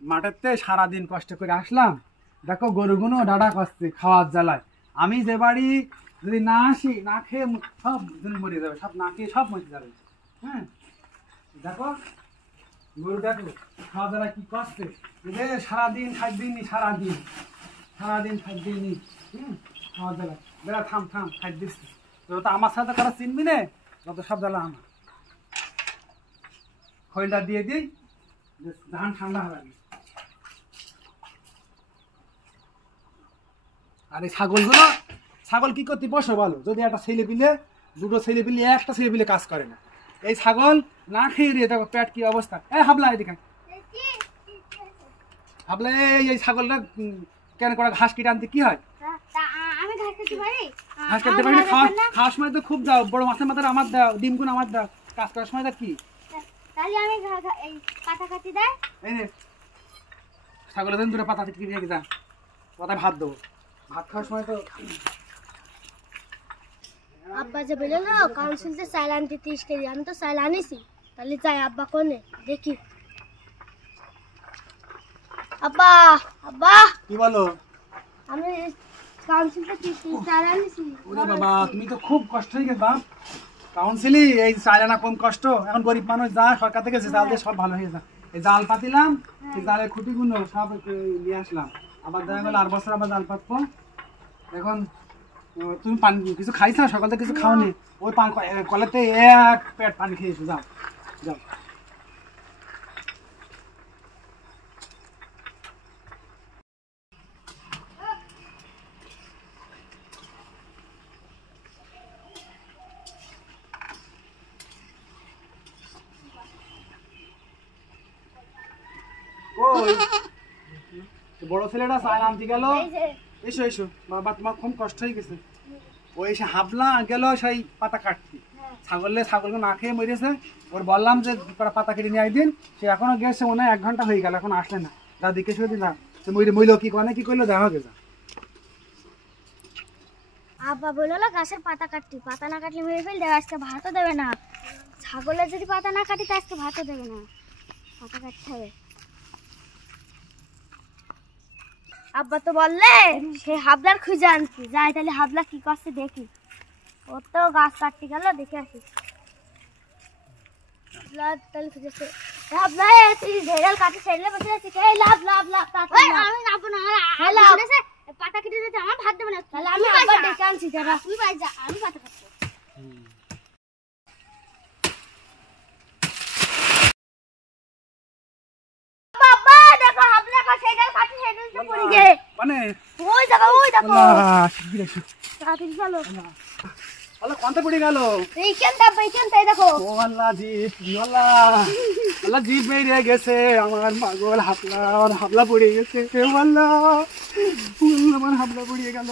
মাঠেতে সারাদিন কষ্ট করে আসলাম, দেখো গরুগুলো ডাডা করছে খাওয়ার জ্বালায়। আমি যে বাড়ি যদি না আসি, না খেয়ে সব মরে যাবে, সব না খেয়ে সব মরে যাবে। হ্যাঁ দেখো গরু, দেখো খাওয়া জ্বালায় কি করছে। সারাদিন খাদ্যনি, সারাদিন সারাদিন খাদ্যনি। খাওয়া জ্বালায় বেড়া থাম থাম খাদ্য দিচ্ছে। যত আমার সাথে করা চিনবি না, যত সব জ্বালা আমার। খৈলটা দিয়ে দিই, ধান ঠান্ডা হবে। আর এই ছাগলগুলো, ছাগল কি করতে বসে বলো? যদি একটা ছেলে পিলে, দুটো ছেলে পিলে, একটা ছেলে পিলে কাজ করে না। এই ছাগল না খেয়ে রে, দেখো পেট কি অবস্থা। হাবলা এদিকে, হাবলা এই ছাগলটা কেন করে ঘাস কেটে আনতে কি হয়? ঘাস কাটতে পারি না। খাওয়ার সময় তো খুব দাও, বড় মাছের মাথার আমার দাও, ডিমগুলো আমার দাও। কাজ করার সময় কি ছাগলের দিন দুটো পাতা কেটে রেখে যা, পাতায় ভাত দেবো। ভাত খাওয়ার সময় তো আব্বা যে বললো না কাউন্সিলতে চাল আনতে 30 কেজি, আমি তো চাল আনিছি। তাহলে যাই আব্বা কোনে দেখি। আব্বা আব্বা কি বলো? আমি কাউন্সিলতে 30 কেজি চাল আনিছি। ওরে বাবা, তুমি তো খুব কষ্ট হয়ে গেছে বাপ। কাউন্সিলই এই চাল আনা কম কষ্ট। এখন গরিব মানুষ যা সরকার থেকে যে জাল দিয়ে সব ভালো হয়ে যায়। এই জাল পাতিলাম, এই জালের খুঁটিগুলো সব নিয়ে আসলাম। আবার দেখা গেল আর বছর আবার জাল পাতবো। এখন তুমি পানি কিছু খাইছ? সকাল থেকে কিছু খাওনি? ওই কলেতে এক পেট পানি খেয়েছো। যাও যাও। বড় ছেলেটা চাল আনতে গেল। এসো এসো বাবা, তোমার খুব কষ্ট হয়ে গেছে। ওই এসে হাবলা গেল সেই পাতা কাটতে। ছাগলকে না খেয়ে মরেছে। ওর বললাম যে পাতা কেটে নিয়ে একদিন, সে এখনো গেছে মনে হয় 1 ঘন্টা হয়ে গেল, এখন আসলে না। যা দিকে শুয়ে দিলাম মইল কি করে, কি করলো দেখা গেছে। আব্বা বললো গাছের পাতা কাটতি, পাতা না কাটলে মেরে ফেল দেবে, আজকে ভাতও দেবে না। ছাগলের যদি পাতা না কাটি তো আজকে ভাতও দেবে না, পাতা কাটতে হবে। আব্বা তো বললে সে হাবলার খুঁজে আনছি, যাই তাহলে হাবলা কি করছে দেখি। ওর তো গাছ কাটতে গেল, দেখে আসি। তাহলে খুঁজেছে হাবলা, তুই ঝেড়াল কাটে ছেড়লে বসে আছিস। এই লাভ লাভ লাভ, আমি যাবো না, পাতা কেটে দিতে আমার ভাত দেবে না। তাহলে আমি আবার ডেকে আনছি, যারা তুই বাই যা, আমি পাতা কাটবো। বাবা দেখো হাবলা কা ছেড়াল কাটে ছেড়লে তো পড়ে গে, মানে ওই দেখো তাড়াতাড়ি চলো। আল্লাহ কোনটা পড়ে গেল? এইখানটা দেখো। ও আল্লাহ জিপ, আল্লাহ জিপ মেরে গেছে আমার পাগল হাবলা, হাবলা পড়ে গেছে। ও আল্লাহ, আমার হাবলা পড়ে গেল।